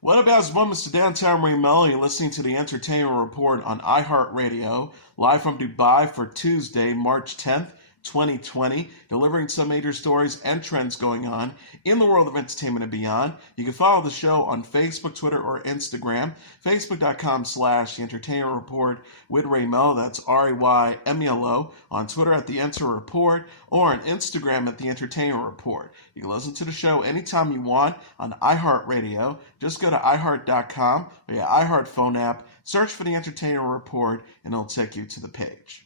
What about moments to downtown Melo? You're listening to the Entertainment Report on iHeartRadio, live from Dubai for Tuesday, March 10th, 2020, delivering some major stories and trends going on in the world of entertainment and beyond. You can follow the show on Facebook, Twitter, or Instagram. Facebook.com/The Entertainment Report with Ray Melo. That's RAYMELO. On Twitter at The Enter Report or on Instagram at The Entertainment Report. You can listen to the show anytime you want on iHeartRadio. Just go to iHeart.com or your iHeart phone app, search for The Entertainment Report, and it'll take you to the page.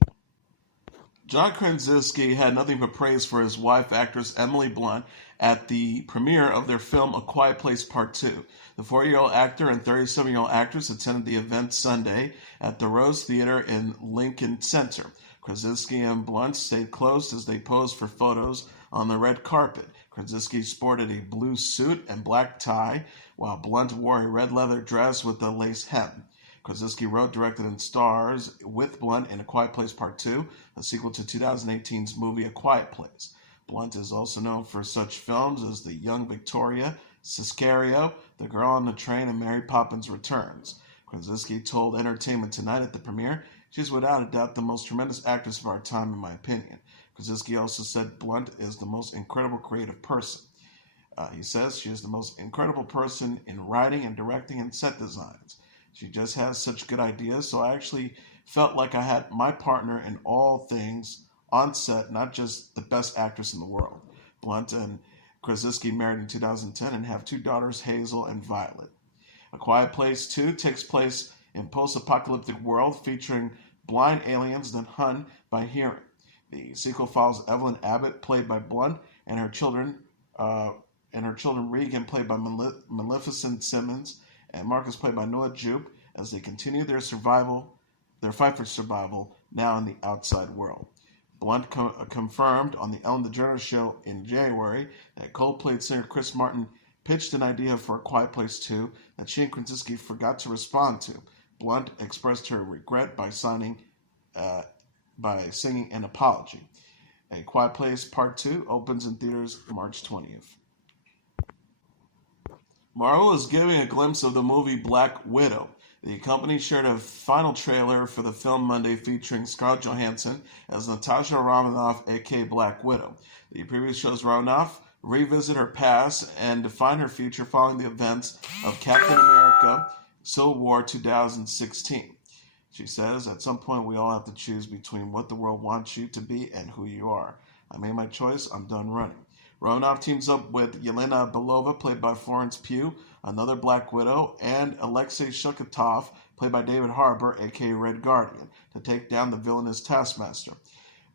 John Krasinski had nothing but praise for his wife, actress Emily Blunt, at the premiere of their film A Quiet Place Part 2. The 40-year-old actor and 37-year-old actress attended the event Sunday at the Rose Theater in Lincoln Center. Krasinski and Blunt stayed close as they posed for photos on the red carpet. Krasinski sported a blue suit and black tie, while Blunt wore a red leather dress with a lace hem. Krasinski wrote, directed, and stars with Blunt in A Quiet Place Part 2, a sequel to 2018's movie A Quiet Place. Blunt is also known for such films as The Young Victoria, Sicario, The Girl on the Train, and Mary Poppins Returns. Krasinski told Entertainment Tonight at the premiere, "She's without a doubt the most tremendous actress of our time, in my opinion." Krasinski also said Blunt is the most incredible creative person. He says she is the most incredible person in writing and directing and set designs. She just has such good ideas, so I actually felt like I had my partner in all things on set, not just the best actress in the world. Blunt and Krasinski married in 2010 and have two daughters, Hazel and Violet. A Quiet Place 2 takes place in post-apocalyptic world featuring blind aliens that hunt by hearing. The sequel follows Evelyn Abbott, played by Blunt, and her children Regan, played by Maleficent Simmons, and Marcus, played by Noah Jupe, as they continue their fight for survival now in the outside world. Blunt confirmed on the Ellen DeGeneres show in January that Coldplay singer Chris Martin pitched an idea for A Quiet Place 2 that she and Krasinski forgot to respond to. Blunt expressed her regret by singing an apology. A Quiet Place Part 2 opens in theaters March 20th. Marvel is giving a glimpse of the movie Black Widow. The company shared a final trailer for the film Monday featuring Scarlett Johansson as Natasha Romanoff, aka Black Widow. The preview shows Romanoff revisit her past and define her future following the events of Captain America Civil War 2016. She says, "At some point we all have to choose between what the world wants you to be and who you are. I made my choice. I'm done running." Romanoff teams up with Yelena Belova, played by Florence Pugh, another Black Widow, and Alexei Shukatov, played by David Harbour, aka Red Guardian, to take down the villainous Taskmaster.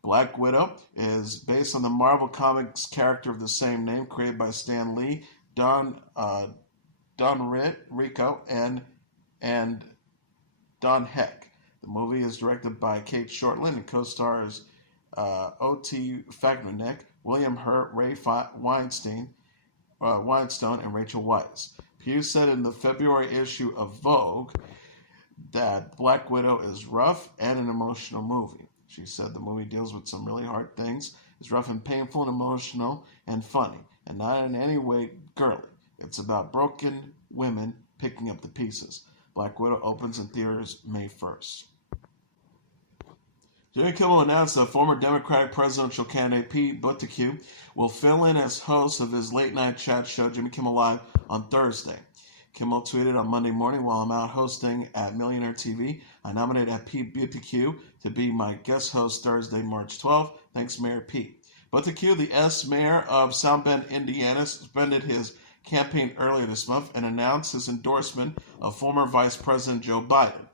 Black Widow is based on the Marvel Comics character of the same name, created by Stan Lee, Don Rico, and Don Heck. The movie is directed by Kate Shortland and co-stars O.T. Fagnunek, William Hurt, Ray Weinstein, and Rachel Weisz. Pugh said in the February issue of Vogue that Black Widow is rough and an emotional movie. She said the movie deals with some really hard things. It's rough and painful and emotional and funny, and not in any way girly. It's about broken women picking up the pieces. Black Widow opens in theaters May 1st. Jimmy Kimmel announced that former Democratic presidential candidate Pete Buttigieg will fill in as host of his late-night chat show Jimmy Kimmel Live on Thursday. Kimmel tweeted on Monday morning, "While I'm out hosting at Millionaire TV, I nominated Pete Buttigieg to be my guest host Thursday, March 12th. Thanks, Mayor Pete." Buttigieg, the mayor of South Bend, Indiana, suspended his campaign earlier this month and announced his endorsement of former Vice President Joe Biden.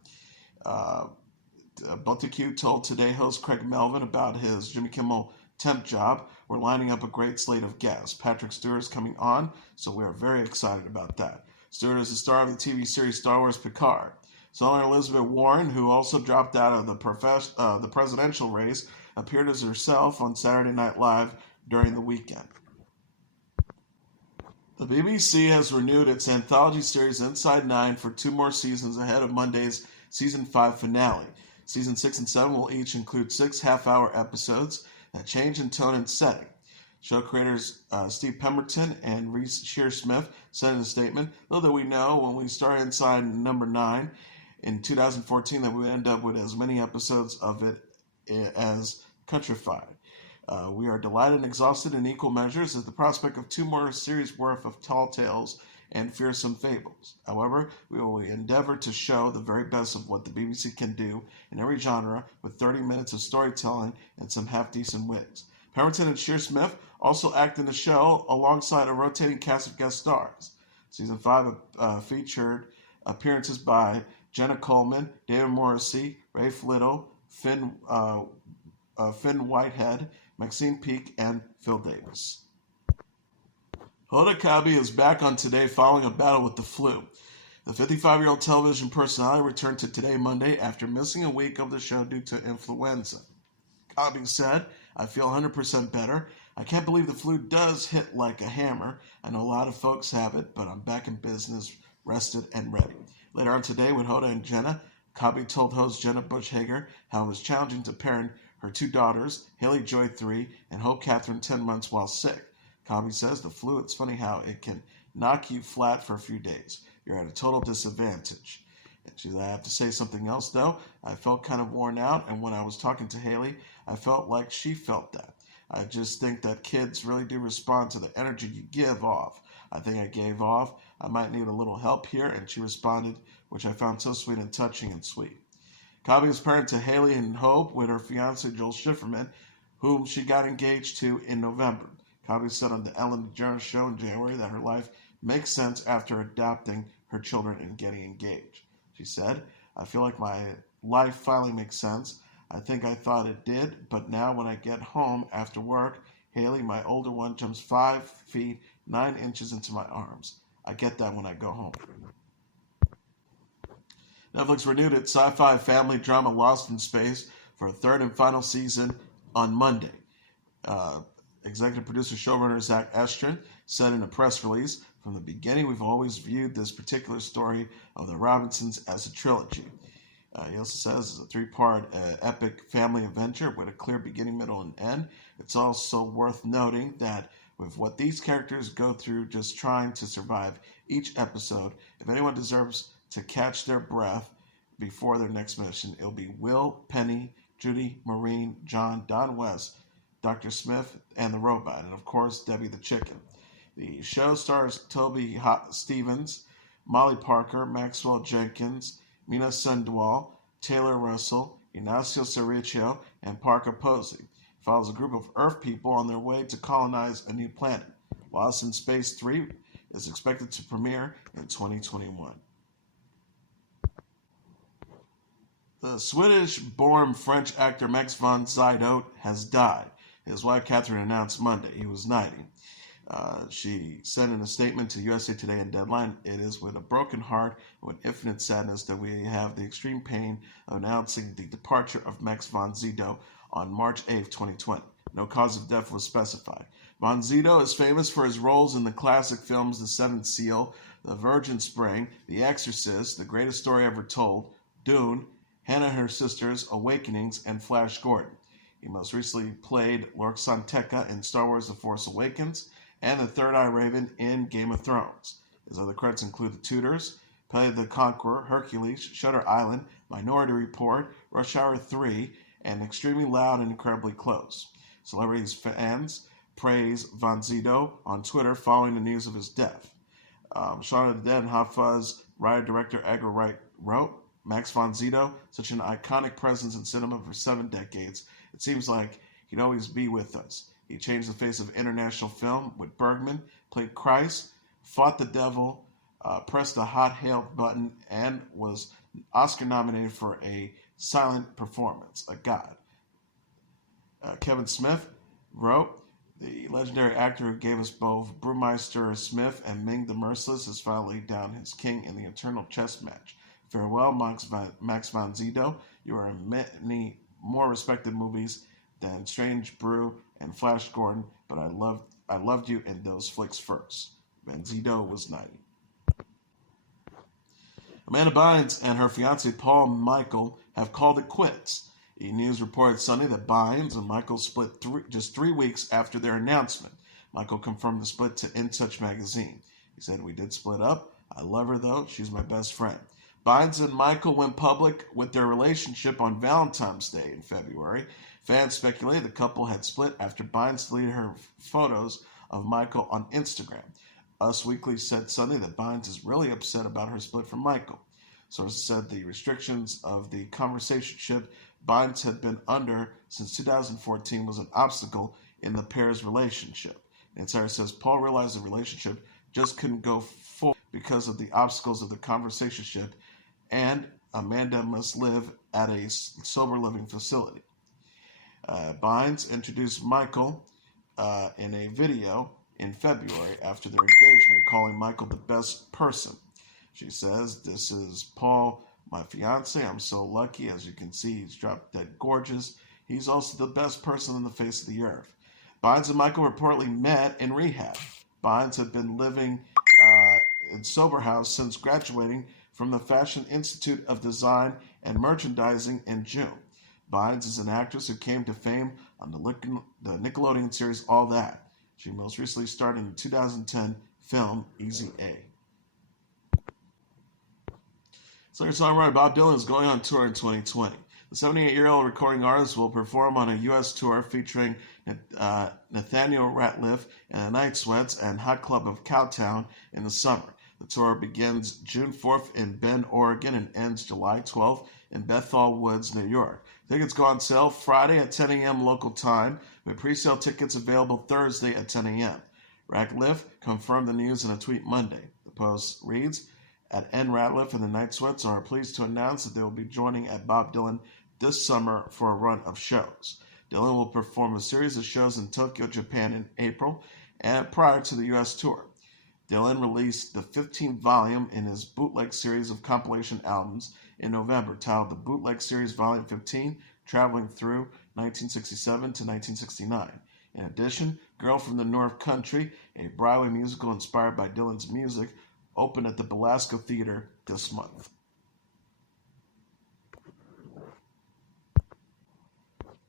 Buttigieg told Today host Craig Melvin about his Jimmy Kimmel temp job. "We're lining up a great slate of guests. Patrick Stewart is coming on, so we are very excited about that." Stewart is the star of the TV series Star Wars Picard. Senator Elizabeth Warren, who also dropped out of the presidential race, appeared as herself on Saturday Night Live during the weekend. The BBC has renewed its anthology series Inside 9 for 2 more seasons ahead of Monday's Season 5 finale. Season 6 and 7 will each include 6 half-hour episodes that change in tone and setting. Show creators Steve Pemberton and Reese Shearsmith said in a statement, "Little did we know when we started inside number 9 in 2014 that we would end up with as many episodes of it as Countrified. We are delighted and exhausted in equal measures at the prospect of 2 more series worth of tall tales and fearsome fables. However, we will endeavor to show the very best of what the BBC can do in every genre with 30 minutes of storytelling and some half-decent wigs." Pemberton and Shearsmith also act in the show alongside a rotating cast of guest stars. Season 5 featured appearances by Jenna Coleman, David Morrissey, Rafe Little, Finn Whitehead, Maxine Peake, and Phil Davis. Hoda Kotb is back on Today following a battle with the flu. The 55-year-old television personality returned to Today Monday after missing a week of the show due to influenza. Kotb said, "I feel 100% better. I can't believe the flu does hit like a hammer. I know a lot of folks have it, but I'm back in business, rested and ready." Later on today with Hoda and Jenna, Kotb told host Jenna Bush Hager how it was challenging to parent her 2 daughters, Haley Joy 3 and Hope Catherine 10 months while sick. Kotb says, "The flu, it's funny how it can knock you flat for a few days. You're at a total disadvantage." And she said, "I have to say something else though. I felt kind of worn out, and when I was talking to Haley, I felt like she felt that. I just think that kids really do respond to the energy you give off. I think I gave off. I might need a little help here," and she responded, which I found so sweet and touching and sweet. Kotb is parent to Haley and Hope with her fiance Joel Schifferman, whom she got engaged to in November. Kotb said on the Ellen DeGeneres show in January that her life makes sense after adopting her children and getting engaged. She said, "I feel like my life finally makes sense. I think I thought it did, but now when I get home after work, Haley, my older one, jumps 5 feet 9 inches into my arms. I get that when I go home." Netflix renewed its sci-fi family drama Lost in Space for a 3rd and final season on Monday. Executive producer showrunner Zach Estrin said in a press release, "From the beginning, we've always viewed this particular story of the Robinsons as a trilogy." He also says it's a 3-part epic family adventure with a clear beginning, middle, and end. It's also worth noting that with what these characters go through just trying to survive each episode, if anyone deserves to catch their breath before their next mission, it'll be Will, Penny, Judy, Maureen, John, Don West, Dr. Smith, and the robot, and of course, Debbie the chicken. The show stars Toby Stevens, Molly Parker, Maxwell Jenkins, Mina Sandwal, Taylor Russell, Ignacio Cerricho, and Parker Posey. It follows a group of Earth people on their way to colonize a new planet. Lost in Space 3 is expected to premiere in 2021. The Swedish-born French actor Max von Sydow has died. His wife Catherine announced Monday he was 90. She said in a statement to USA Today and Deadline, "It is with a broken heart and with infinite sadness that we have the extreme pain of announcing the departure of Max von Sydow on March 8, 2020. No cause of death was specified." Von Sydow is famous for his roles in the classic films The Seventh Seal, The Virgin Spring, The Exorcist, The Greatest Story Ever Told, Dune, Hannah and Her Sisters, Awakenings, and Flash Gordon. He most recently played Lord Santeca in Star Wars The Force Awakens and the Third Eye Raven in Game of Thrones. His other credits include The Tudors, Pele the Conqueror, Hercules, Shutter Island, Minority Report, Rush Hour 3, and Extremely Loud and Incredibly Close. Celebrities fans praise Von Sydow on Twitter following the news of his death. Shaun of the Dead and Hot Fuzz writer-director Edgar Wright wrote, "Max von Sydow, such an iconic presence in cinema for 7 decades, it seems like he'd always be with us. He changed the face of international film with Bergman, played Christ, fought the devil, pressed the hot hail button, and was Oscar nominated for a silent performance, a god." Kevin Smith wrote, "The legendary actor who gave us both Brewmeister Smith and Ming the Merciless has finally laid down his king in the eternal chess match. Farewell, Max von Sydow. You are in many more respected movies than Strange Brew and Flash Gordon, but I loved you in those flicks first." Von Sydow was 90. Amanda Bynes and her fiancé Paul Michael have called it quits. E! News reported Sunday that Bynes and Michael split just 3 weeks after their announcement. Michael confirmed the split to In Touch magazine. He said, "We did split up. I love her, though. She's my best friend." Bynes and Michael went public with their relationship on Valentine's Day in February. Fans speculated the couple had split after Bynes deleted her photos of Michael on Instagram. Us Weekly said Sunday that Bynes is really upset about her split from Michael. Sources said the restrictions of the conversationship Bynes had been under since 2014 was an obstacle in the pair's relationship. The insider says Paul realized the relationship just couldn't go forward because of the obstacles of the conversationship, and Amanda must live at a sober living facility. Bynes introduced Michael in a video in February after their engagement, calling Michael the best person. She says, "This is Paul, my fiance. I'm so lucky. As you can see, he's drop dead gorgeous. He's also the best person on the face of the earth." Bynes and Michael reportedly met in rehab. Bynes had been living in sober house since graduating from the Fashion Institute of Design and Merchandising in June. Bynes is an actress who came to fame on the Nickelodeon series All That. She most recently starred in the 2010 film Easy A. Singer-songwriter Bob Dylan is going on tour in 2020. The 78-year-old recording artist will perform on a U.S. tour featuring Nathaniel Rateliff and the Night Sweats and Hot Club of Cowtown in the summer. The tour begins June 4th in Bend, Oregon, and ends July 12th in Bethel Woods, New York. Tickets go on sale Friday at 10 a.m. local time, with pre-sale tickets available Thursday at 10 a.m. Rateliff confirmed the news in a tweet Monday. The post reads, "At N. Rateliff and the Night Sweats are pleased to announce that they will be joining at Bob Dylan this summer for a run of shows." Dylan will perform a series of shows in Tokyo, Japan in April and prior to the U.S. tour. Dylan released the 15th volume in his bootleg series of compilation albums in November, titled The Bootleg Series Volume 15, traveling through 1967 to 1969. In addition, Girl from the North Country, a Broadway musical inspired by Dylan's music, opened at the Belasco Theater this month.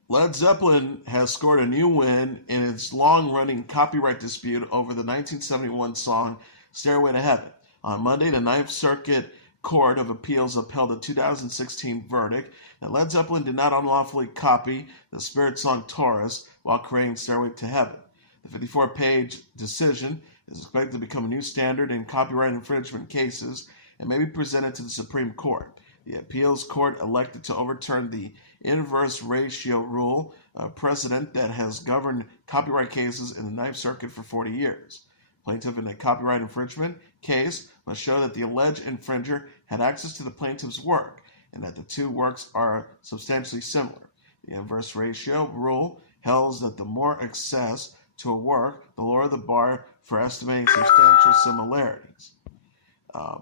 Led Zeppelin has scored a new win in its long-running copyright dispute over the 1971 song Stairway to Heaven. On Monday, the Ninth Circuit Court of Appeals upheld a 2016 verdict that Led Zeppelin did not unlawfully copy the Spirit song Taurus while creating Stairway to Heaven. The 54-page decision is expected to become a new standard in copyright infringement cases and may be presented to the Supreme Court. The appeals court elected to overturn the inverse ratio rule, a precedent that has governed copyright cases in the Ninth Circuit for 40 years. Plaintiff in a copyright infringement case must show that the alleged infringer had access to the plaintiff's work and that the two works are substantially similar. The inverse ratio rule holds that the more access to a work, the lower the bar for estimating substantial similarities.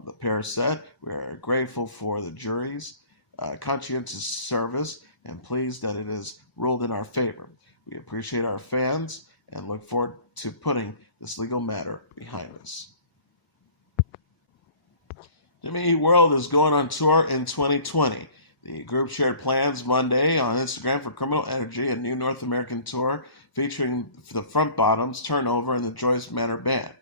The pair said, "We are grateful for the jury's conscientious service and pleased that it is ruled in our favor. We appreciate our fans and look forward to putting this legal matter behind us." Jimmy Eat World is going on tour in 2020. The group shared plans Monday on Instagram for Criminal Energy, a new North American tour featuring the Front Bottoms, Turnover, and the Joyce Manor Band.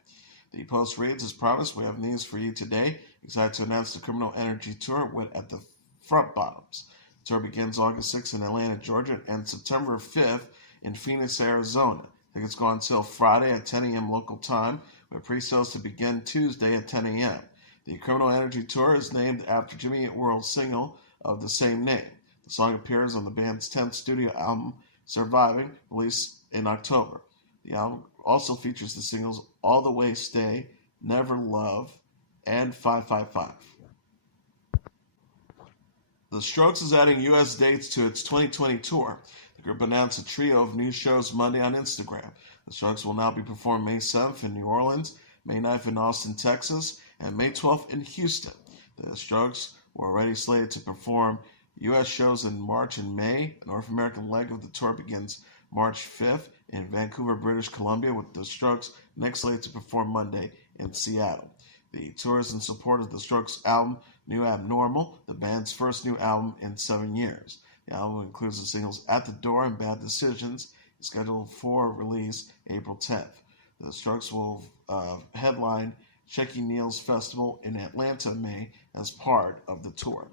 The post reads, "As promised, we have news for you today. Excited to announce the Criminal Energy Tour at the Front Bottoms. The tour begins August 6th in Atlanta, Georgia, and September 5th in Phoenix, Arizona. Tickets go on sale Friday at 10 a.m. local time, with pre-sales to begin Tuesday at 10 a.m. The Criminal Energy Tour is named after Jimmy Eat World's single of the same name. The song appears on the band's 10th studio album, Surviving, released in October. The album also features the singles All the Way Stay, Never Love, and 555. The Strokes is adding U.S. dates to its 2020 tour. The group announced a trio of new shows Monday on Instagram. The Strokes will now be performing May 7th in New Orleans, May 9th in Austin, Texas, and May 12th in Houston. The Strokes were already slated to perform U.S. shows in March and May. The North American leg of the tour begins March 5th in Vancouver, British Columbia, with the Strokes next slated to perform Monday in Seattle. The tour is in support of the Strokes album New Abnormal, the band's first new album in 7 years. The album includes the singles At the Door and Bad Decisions, scheduled for release April 10th. The Strokes will headline Shaky Neil's Festival in Atlanta in May as part of the tour.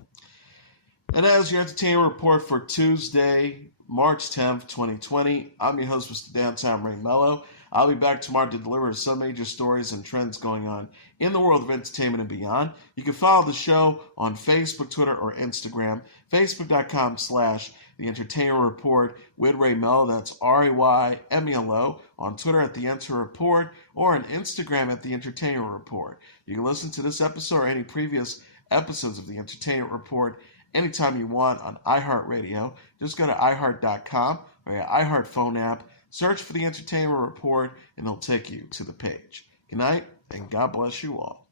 And as your entertainment report for Tuesday, March 10th, 2020, I'm your host, Mr. Downtown Ray Melo. I'll be back tomorrow to deliver some major stories and trends going on in the world of entertainment and beyond. You can follow the show on Facebook, Twitter, or Instagram. Facebook.com/The Entertainment Report with Ray Melo. That's RAYMELO. On Twitter at The Enter Report or on Instagram at The Entertainment Report. You can listen to this episode or any previous episodes of The Entertainment Report anytime you want on iHeartRadio. Just go to iHeart.com or your iHeart phone app. Search for The Entertainment Report, and it'll take you to the page. Good night, and God bless you all.